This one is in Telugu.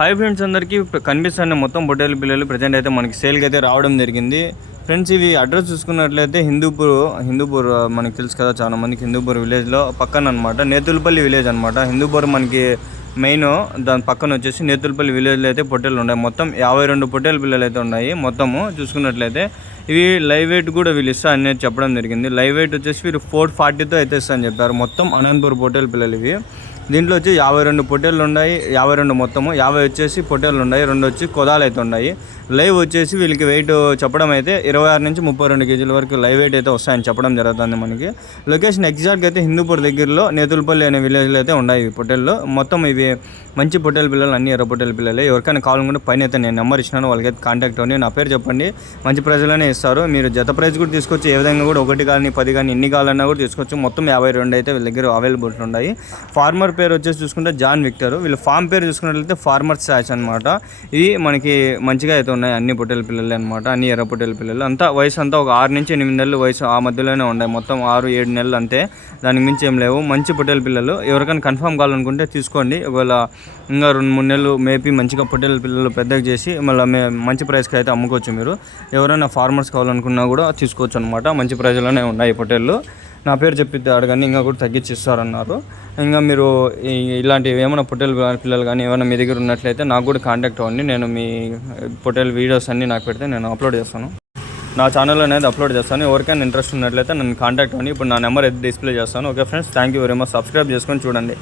హాయ్ ఫ్రెండ్స్, అందరికీ కనిపిస్తున్న మొత్తం పొట్టేలు పిల్లలు ప్రజెంట్ అయితే మనకి సేల్కి అయితే రావడం జరిగింది. ఫ్రెండ్స్, ఇవి అడ్రస్ చూసుకున్నట్లయితే హిందూపూర్ మనకి తెలుసు కదా, చాలా మందికి హిందూపూర్ విలేజ్లో పక్కన అనమాట. నేతులపల్లి విలేజ్ అనమాట. హిందూపూర్ మనకి మెయిన్, దాని పక్కన వచ్చేసి నేతులపల్లి విలేజ్లో అయితే పొట్టేలు ఉన్నాయి. మొత్తం 52 పొట్టేలు పిల్లలు అయితే ఉన్నాయి. మొత్తము చూసుకున్నట్లయితే ఇవి లైవ్ వెయిట్ కూడా వీళ్ళు ఇస్తా అనేది చెప్పడం జరిగింది. లైవ్ వెయిట్ వచ్చేసి వీళ్ళు 440తో అయితే ఇస్తా అని చెప్పారు. మొత్తం అనంతపూర్ పొట్టేలు పిల్లలు ఇవి. దీంట్లో వచ్చి 52 పొట్టేళ్ళు ఉన్నాయి. 52 మొత్తము 50 వచ్చేసి పొట్టేళ్ళు ఉన్నాయి, 2 వచ్చి కొదాలు అయితే ఉన్నాయి. లైవ్ వచ్చేసి వీళ్ళకి వెయిట్ చెప్పడం అయితే 26 నుంచి 32 కేజీల వరకు లైవ్ వెయిట్ అయితే వస్తాయని చెప్పడం జరుగుతుంది. మనకి లొకేషన్ ఎగ్జాక్ట్గా అయితే హిందూపూర్ దగ్గరలో నేతులపల్లి అనే విలేజ్లో అయితే ఉన్నాయి ఈ పొట్టేళ్ళు. మొత్తం ఇవి మంచి పొట్టేలు పిల్లలు, అన్ని ఎర్ర పొట్టేలు పిల్లలే. ఎవరికైనా కావాలనుకుంటే పైన అయితే నేను నెంబర్ ఇచ్చినాను, వాళ్ళకైతే కాంటాక్ట్ అవ్వండి. నా పేరు చెప్పండి, మంచి ప్రైజ్లోనే ఇస్తారు. మీరు జత ప్రైజ్ కూడా తీసుకొచ్చి ఏ విధంగా కూడా 1 కానీ 10 కానీ ఎన్ని కావాలన్నా కూడా తీసుకోవచ్చు. మొత్తం 52 అయితే వీళ్ళ దగ్గర అవైలబుల్ ఉన్నాయి. ఫార్మర్ పేరు వచ్చేసి చూసుకుంటే జాన్ విక్టర్. వీళ్ళు ఫామ్ పేరు చూసుకున్నట్లయితే ఫార్మర్ సాచ్ అనమాట. ఇవి మనకి మంచిగా అయితే ఉన్నాయి, అన్ని పొట్టేలు పిల్లలు అనమాట, అన్ని ఎర్ర పొట్టేలు పిల్లలు. అంతా వయసు అంతా ఒక 6 నుంచి 8 నెలలు వయసు ఆ మధ్యలోనే ఉన్నాయి. మొత్తం 6-7 నెలలు అంతే, దానికి మించి ఏం లేవు. మంచి పొట్టేలు పిల్లలు. ఎవరికైనా కన్ఫర్మ్ కావాలనుకుంటే తీసుకోండి. ఒకవేళ ఇంకా 2-3 నెలలు మేపీ మంచిగా పొట్టేలు పిల్లలు పెద్దగా చేసి మళ్ళీ మంచి ప్రైస్కి అయితే అమ్ముకోవచ్చు. మీరు ఎవరైనా ఫార్మర్స్ కావాలనుకున్నా కూడా తీసుకోవచ్చు అనమాట. మంచి ప్రైజ్లోనే ఉన్నాయి పొట్టేళ్ళు. నా పేరు చెప్పితే అడగండి, ఇంకా కూడా తగ్గించి ఇస్తారన్నారు. ఇంకా మీరు ఇలాంటివి ఏమైనా పొట్టేలు పిల్లలు కానీ ఏమైనా మీ దగ్గర ఉన్నట్లయితే నాకు కూడా కాంటాక్ట్ అవ్వండి. నేను మీ పొట్టేలు వీడియోస్ అన్నీ నాకు పెడితే నేను అప్లోడ్ చేస్తాను, నా ఛానల్లో అనేది అప్లోడ్ చేస్తాను. ఎవరికైనా ఇంట్రెస్ట్ ఉన్నట్లయితే నన్ను కాంటాక్ట్ అవ్వండి. ఇప్పుడు నా నెంబర్ అయితే డిస్ప్లే చేస్తాను. Okay friends, thank you very much. Subscribe చేసుకొని చూడండి.